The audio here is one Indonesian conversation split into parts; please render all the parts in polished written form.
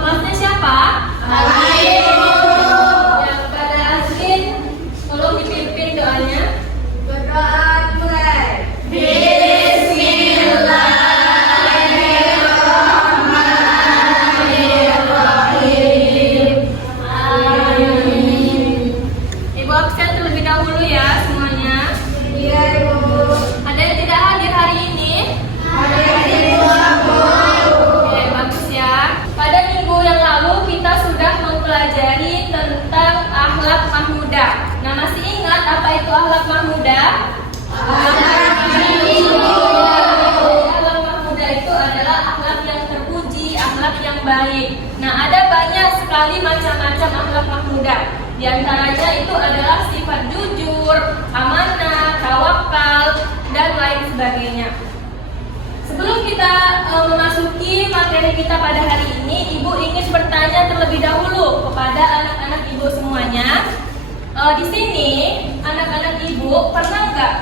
kelasnya siapa? Azrin. Yang pada Azrin, tolong dipimpin doanya. Berdoa mulai. Ibu absen terlebih dahulu ya semuanya. Iya, Ibu. Ada yang tidak hadir hari ini? Oke, bagus ya. Pada minggu yang lalu kita sudah mempelajari tentang akhlak mahmudah. Nah, masih ingat apa itu akhlak mahmudah? Akhlak mahmudah itu adalah akhlak yang terpuji, akhlak yang baik. Nah, ada banyak sekali macam-macam akhlak mahmudah. Di antaranya itu adalah sifat jujur, amanah, tawakal, dan lain sebagainya. Sebelum kita memasuki materi kita pada hari ini, Ibu ingin bertanya terlebih dahulu kepada anak-anak Ibu semuanya. Di sini, anak-anak Ibu pernah nggak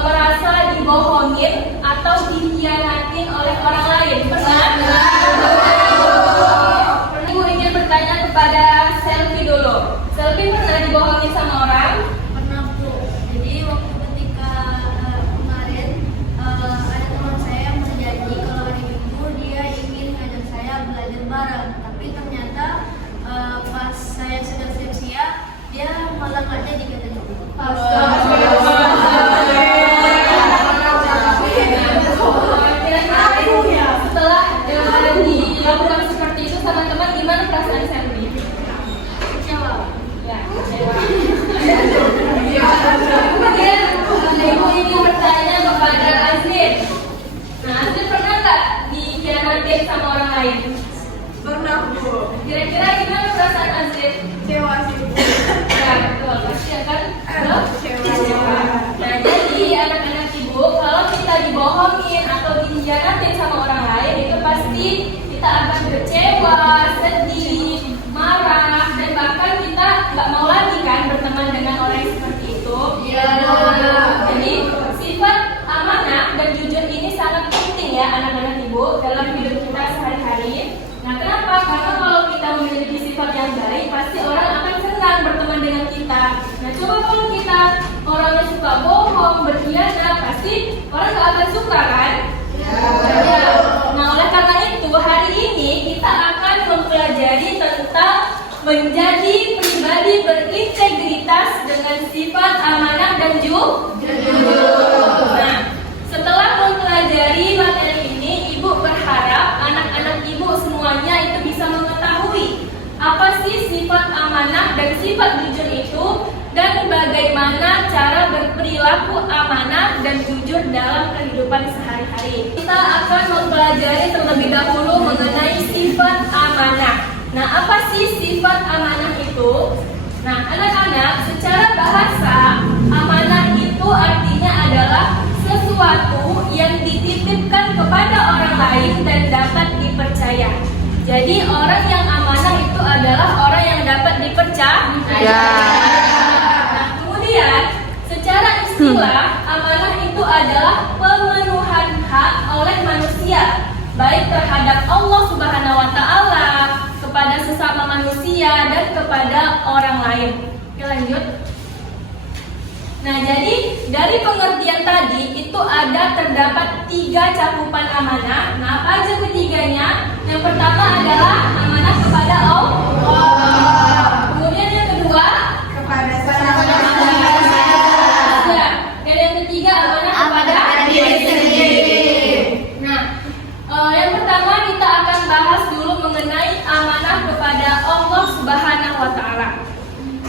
merasa dibohongin atau dikhianatin oleh orang lain? Pernah? Ibu ingin bertanya kepada Selvi dulu. Selvi pernah dibohongin sama orang? Pernah, Bu. Jadi waktu ketika kemarin ada teman saya yang berjanji kalau hari Minggu dia ingin ngajak saya belajar bareng. Tapi ternyata pas saya sedang siap-siap, dia malah nggak jadi ngajak aku. Kira-kira setelah dilakukan seperti itu sama teman, gimana perasaan Selvi? Kecewa. Ya, kecewa. Kemudian Ibu ingin bertanya kepada Azrin. Nah, Azrin pernah nggak dikhianatin sama orang lain? Pernah, Bu. Kira-kira gimana perasaan Azrin? Kecewa sih, Bu. Ya, betul. Pasti akan kecewa. Nah, jadi anak-anak Ibu, kalau kita dibohongin atau dikhianatin sama orang lain, itu pasti kita akan kecewa, sedih, marah, dan bahkan kita nggak mau lagi kan berteman dengan orang yang seperti itu. Iya. Jadi sifat amanah dan jujur ini sangat penting ya anak-anak Ibu dalam hidup kita sehari-hari. Nah, kenapa? Karena kalau kita memiliki sifat yang baik, pasti orang akan senang berteman dengan kita. Nah, coba kalau kita orangnya suka bohong, berkhianat, pasti orang nggak akan suka kan? Ya. Nah, oleh karena itu hari ini kita akan mempelajari tentang menjadi pribadi berintegritas dengan sifat amanah dan jujur. Nah, setelah mempelajari materi ini, Ibu berharap anak-anak Ibu semuanya itu bisa mengetahui apa sih sifat amanah dan sifat jujur itu dan bagaimana cara berperilaku amanah dan jujur dalam kehidupan sehari-hari. Kita akan mempelajari terlebih dahulu mengenai sifat amanah. Nah, apa sih sifat amanah itu? Nah, anak-anak, secara bahasa, amanah itu artinya adalah sesuatu yang dititipkan kepada orang lain dan dapat dipercaya. Jadi, orang yang amanah itu adalah orang yang dapat dipercaya. Nah, kemudian, secara istilah, amanah itu adalah pemenuhan hak oleh manusia, baik terhadap Allah Subhanahu wa Ta'ala, kepada sesama manusia, dan kepada orang lain. Oke, lanjut. Nah, jadi dari pengertian tadi itu terdapat 3 cakupan amanah. Nah, apa aja ketiganya? Yang pertama adalah amanah kepada Allah. Kemudian yang kedua Kepada ya. Dan yang ketiga amanah kepada diri sendiri. Nah, yang pertama kita akan bahas dulu mengenai amanah kepada Allah Subhanahu wa Ta'ala.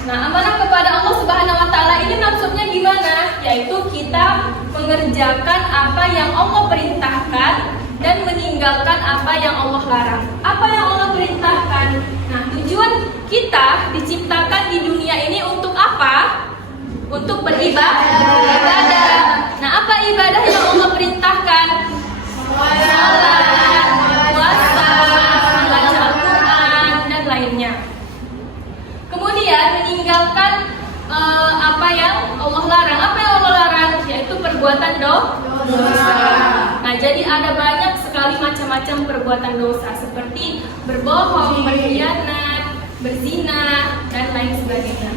Nah, amanah kepada Allah Subhanahu wa Ta'ala ini maksudnya gimana? Yaitu kita mengerjakan apa yang Allah perintahkan dan meninggalkan apa yang Allah larang. Apa yang Allah perintahkan? Nah, tujuan kita diciptakan di dunia ini untuk apa? Untuk beribadah. Nah, apa ibadah yang Allah perintahkan? Salat, puasa, membaca Al-Quran, dan lainnya. Kemudian meninggalkan apa yang Allah larang. Apa yang Allah larang? Yaitu perbuatan dosa. Nah, jadi ada banyak sekali macam-macam perbuatan dosa seperti berbohong, berkhianat, berzina, dan lain sebagainya.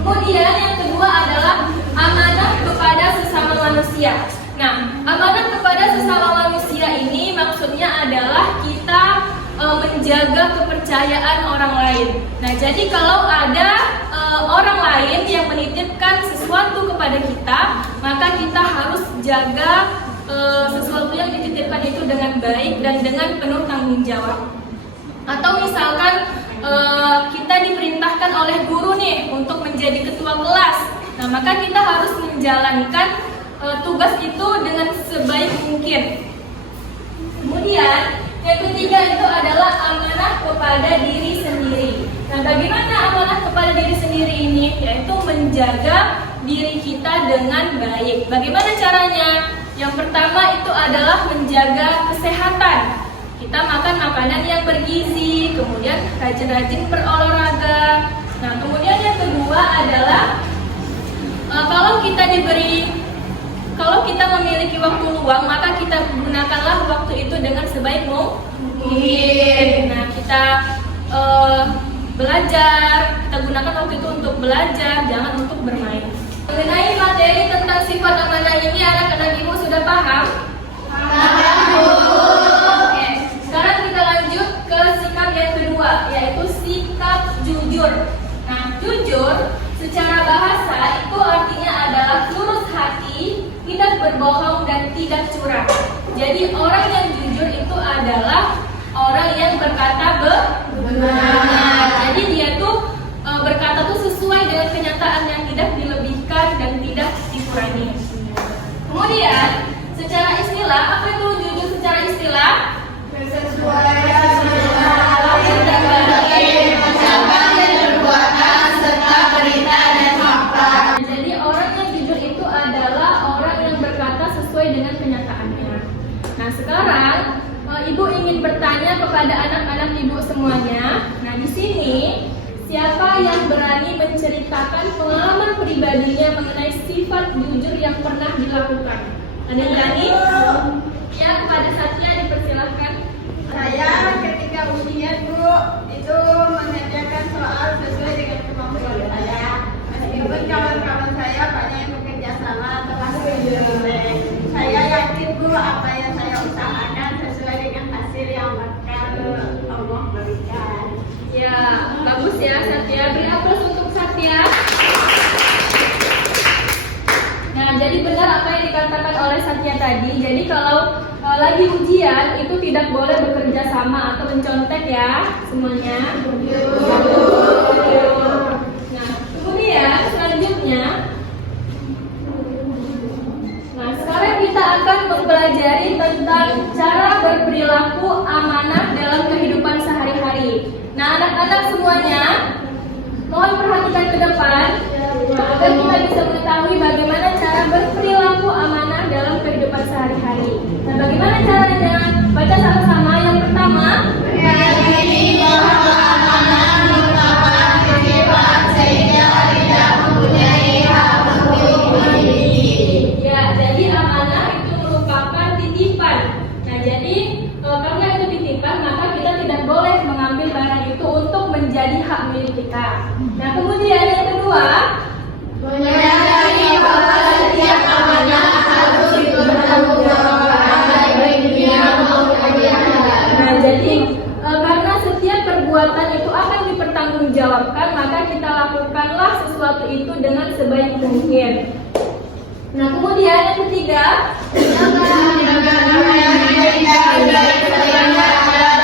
Kemudian yang kedua adalah amanah kepada sesama manusia. Nah, amanah kepada sesama manusia ini maksudnya adalah kita menjaga kepercayaan orang lain. Nah, jadi kalau ada orang lain yang menitipkan sesuatu kepada kita, maka kita harus jaga sesuatu yang dititipkan itu dengan baik dan dengan penuh tanggung jawab. Atau misalkan kita diperintahkan oleh guru nih untuk menjadi ketua kelas, nah maka kita harus menjalankan tugas itu dengan sebaik mungkin. Kemudian yang ketiga itu adalah amanah kepada diri sendiri. Nah, bagaimana amanah kepada diri sendiri ini? Yaitu menjaga diri kita dengan baik. Bagaimana caranya? Yang pertama itu adalah menjaga kesehatan. Kita makan makanan yang bergizi, kemudian rajin-rajin berolahraga. Nah, kemudian yang kedua adalah kalau kita memiliki waktu luang, maka kita gunakanlah waktu itu dengan sebaik mungkin. Nah, kita belajar, kita gunakan waktu itu untuk belajar, jangan untuk bermain. Mengenai materi tentang sifat amanah ini, anak-anak ibu sudah paham? Oke, sekarang kita lanjut ke sikap yang kedua, yaitu sikap jujur. Nah, jujur secara bahasa itu artinya adalah lurus hati, tidak berbohong dan tidak curang. Jadi orang yang jujur itu adalah orang yang berkata benar. Jadi dia tuh berkata tuh sesuai dengan kenyataan, yang tidak dilebihkan dan tidak dikurangi. Kemudian secara istilah, apa itu jujur secara istilah? Sesuai lahir dan batin, ucapan dan perbuatan serta berita dan fakta. Jadi orang yang jujur itu adalah orang yang berkata sesuai dengan kenyataannya. Nah, sekarang ibu ingin bertanya kepada anak-anak ibu semuanya. Nah, di sini siapa yang berani menceritakan pengalaman pribadinya mengenai sifat jujur yang pernah dilakukan? Ada yang berani? Ya, kepada Satya dipersilahkan. Saya ketika ujian Bu itu mengerjakan soal sesuai dengan kemampuan saya. Meskipun kawan-kawan saya banyak yang bekerja sama termasuk jelek. Saya yakin Bu apa yang saya usahakan sesuai dengan hasil yang bakal Allah berikan. Ya, bagus ya Satya. Beri aplaus untuk Satya. Nah, jadi benar apa yang dikatakan oleh Satya tadi. Jadi kalau lagi ujian itu tidak boleh bekerja sama atau mencontek ya semuanya. Nah, kemudian selanjutnya, nah sekarang kita akan mempelajari tentang cara berperilaku amanah dalam kehidupan sehari-hari. Nah, anak-anak semuanya, mohon perhatikan ke depan agar kita bisa mengetahui bagaimana cara berperilaku amanah dalam kehidupan sehari-hari. Nah, bagaimana caranya? Baca sama-sama. Yang pertama, Meyakini bahwa amanah merupakan kewajiban sehingga tidak mempunyai hak untuk memiliki. ya, jadi amanah itu merupakan titipan. Nah, jadi karena itu titipan, maka kita tidak boleh mengambil barang itu untuk menjadi hak milik kita. Nah, kemudian yang kedua, Menyadari bahwa setiap amanah harus dipertanggungjawabkan baik di dunia maupun di akhirat. nah jadi karena setiap perbuatan itu akan dipertanggungjawabkan, maka kita lakukanlah sesuatu itu dengan sebaik mungkin. Nah, kemudian yang ketiga, Menjaga damai kita dari ketegangan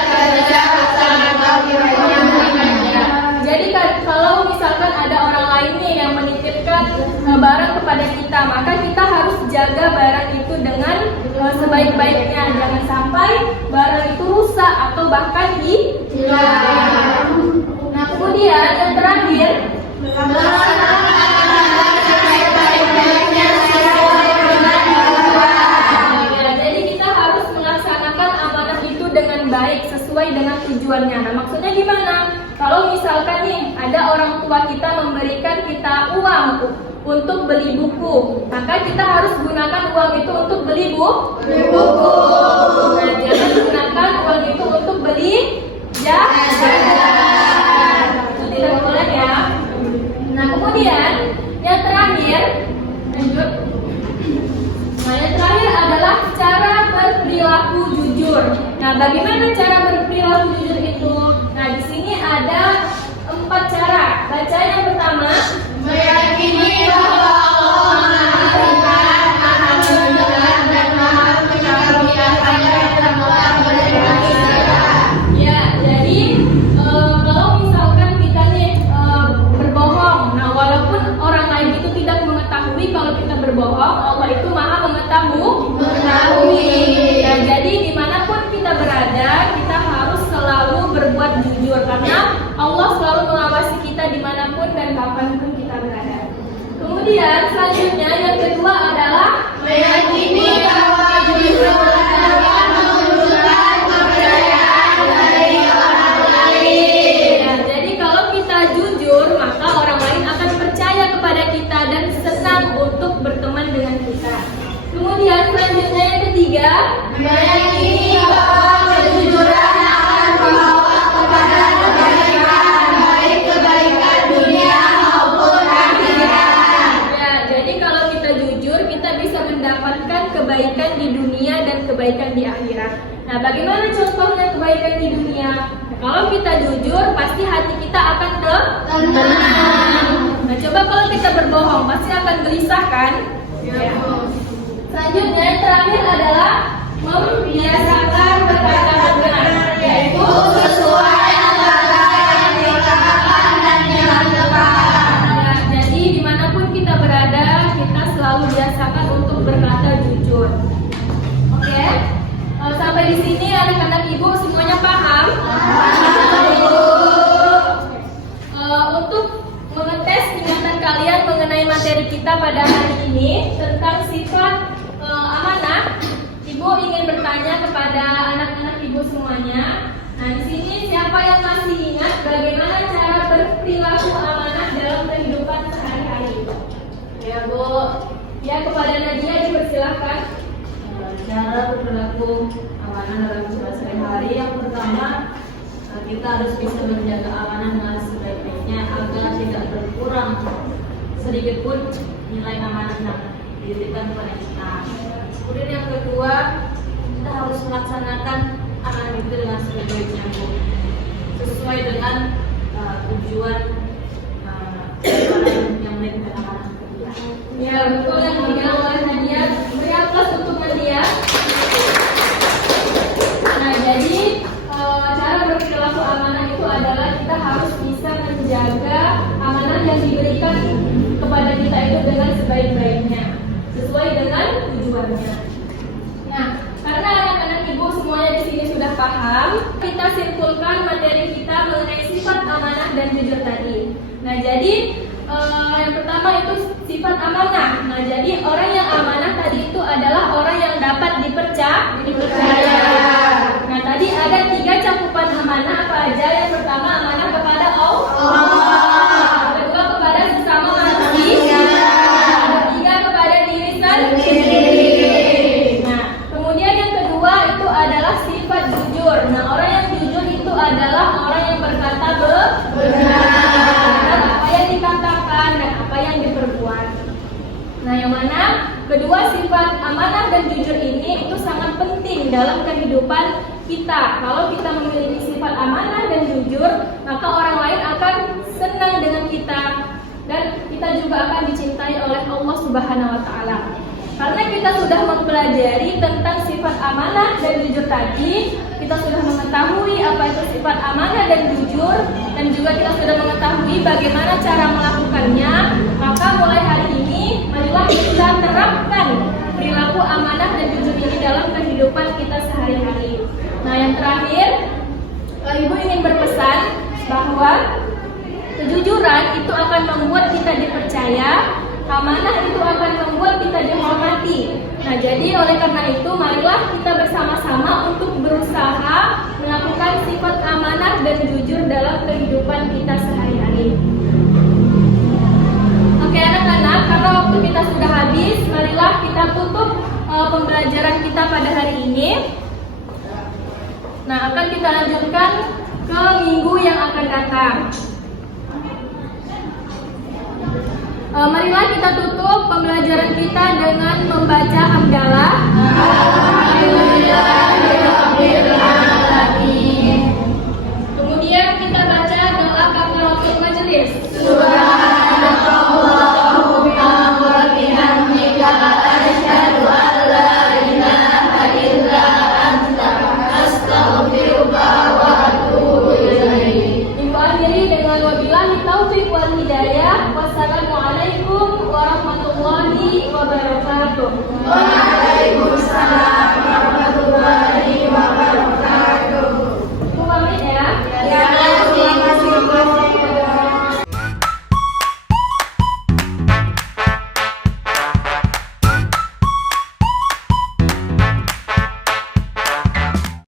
kerja atau kewajiban. jadi kalau misalkan ada orang lain nih yang menitipkan barang kepada kita, maka kita harus jaga barang itu dengan sebaik-baiknya. Jangan sampai barang itu rusak atau bahkan hilang. Nah, kemudian yang terakhir, jadi kita harus melaksanakan amanah itu dengan baik sesuai dengan tujuannya. Nah, maksudnya gimana? Kalau misalkan nih ada orang tua kita memberikan kita uang untuk beli buku, maka kita harus gunakan uang itu untuk beli buku. Nah, jangan gunakan uang itu untuk beli Itu tidak boleh ya. Nah, kemudian yang terakhir, lanjut. Nah, yang terakhir adalah cara berperilaku jujur. Nah, bagaimana cara berperilaku jujur itu? Nah, di sini ada 4 cara. Baca yang pertama. Meyakini bahwa Allah mengaturkan akan mendengar dan maha mengaruniakannya semua kepada Ya, jadi kalau misalkan kita nih berbohong, nah walaupun orang lain itu tidak mengetahui kalau kita berbohong, Allah itu maha mengetahui. Nah, jadi dimanapun kita berada, kita harus selalu berbuat jujur karena Allah selalu mengawasi kita dimanapun dan kapanpun kita berada. Kemudian selanjutnya yang kedua adalah meyakini bahwa jujur adalah menunjukkan kepercayaan dari orang lain. Nah, jadi kalau kita jujur, maka orang lain akan percaya kepada kita dan senang untuk berteman dengan kita. Kemudian selanjutnya yang ketiga, Meyakini bahwa kejujuran akan membawa kepada kebaikan, baik kebaikan dunia maupun akhirat. ya, jadi kalau kita jujur, kita bisa mendapatkan kebaikan di dunia dan kebaikan di akhirat. Nah, bagaimana contohnya kebaikan di dunia? Nah, kalau kita jujur, pasti hati kita akan tenang. Nah, coba kalau kita berbohong, pasti akan gelisah kan? Ya. Selanjutnya yang terakhir adalah membiasakan berkata benar, yaitu Sesuai antara yang dikatakan dan yang tepat. ya, jadi dimanapun kita berada, kita selalu biasakan untuk berkata jujur. Oke? Sampai di sini anak-anak ibu semuanya paham? Untuk mengetes ingatan kalian mengenai materi kita pada hari ini tentang sifat amanah, ibu ingin bertanya kepada anak-anak ibu semuanya. Nah, di sini siapa yang masih ingat bagaimana cara berperilaku amanah dalam kehidupan sehari-hari? Ya, Bu. Ya, kepada Nadia dipersilahkan. Cara berperilaku amanah dalam kehidupan sehari-hari, yang pertama kita harus bisa menjaga amanah dengan sebaik-baiknya agar tidak berkurang sedikit pun nilai amanah yang diberikan kepada kita. Kemudian yang kedua, kita harus melaksanakan amanah itu dengan sebaik-baiknya, Bu, sesuai dengan tujuan yang melakukan amanah kita. Ya, betul yang dibilang oleh Nadia. Beri aplaus untuk Nadia. Nah, jadi cara berperilaku amanah itu adalah kita harus bisa menjaga amanah yang diberikan kepada kita itu dengan sebaik-baiknya, sesuai dengan tujuannya. Nah, karena anak-anak ibu semuanya di sini sudah paham, kita simpulkan materi kita mengenai sifat amanah dan jujur tadi. Nah, jadi yang pertama itu sifat amanah. Nah, jadi orang yang amanah tadi itu adalah orang yang dapat dipercaya. Nah, tadi ada 3 cakupan amanah apa aja? Yang pertama amanah kepada Allah, kedua kepada sesama manusia, ketiga kepada diri sendiri. Nah, kemudian yang kedua itu adalah sifat jujur. Nah, orang yang jujur itu adalah orang yang berkata benar, apa yang dikatakan dan apa yang diperbuat. Nah, yang mana kedua sifat amanah dan jujur ini itu sangat penting dalam kehidupan kita. Kalau kita memiliki sifat amanah dan jujur, maka orang lain akan senang dengan kita dan kita juga akan dicintai oleh Allah Subhanahu wa taala. Karena kita sudah mempelajari tentang sifat amanah dan jujur tadi, kita sudah mengetahui apa itu sifat amanah dan jujur, dan juga kita sudah mengetahui bagaimana cara melakukannya. Maka mulai hari ini, marilah kita terapkan perilaku amanah dan jujur ini dalam kehidupan kita sehari-hari. Nah, yang terakhir, Ibu ingin berpesan bahwa kejujuran itu akan membuat kita dipercaya, amanah itu akan membuat kita dihormati. Nah, jadi oleh karena itu, marilah kita bersama-sama untuk berusaha melakukan sifat amanah dan jujur dalam kehidupan kita sehari-hari. Oke anak-anak, karena waktu kita sudah habis, marilah kita tutup pembelajaran kita pada hari ini. Nah, akan kita lanjutkan ke minggu yang akan datang. Marilah kita tutup pembelajaran kita dengan membaca hamdalah. Kemudian kita baca doa kafaratul majelis. Ibu akhiri dengan wabillahi taufiq wal hidayah. Wassalamualaikum warahmatullahi wabarakatuh.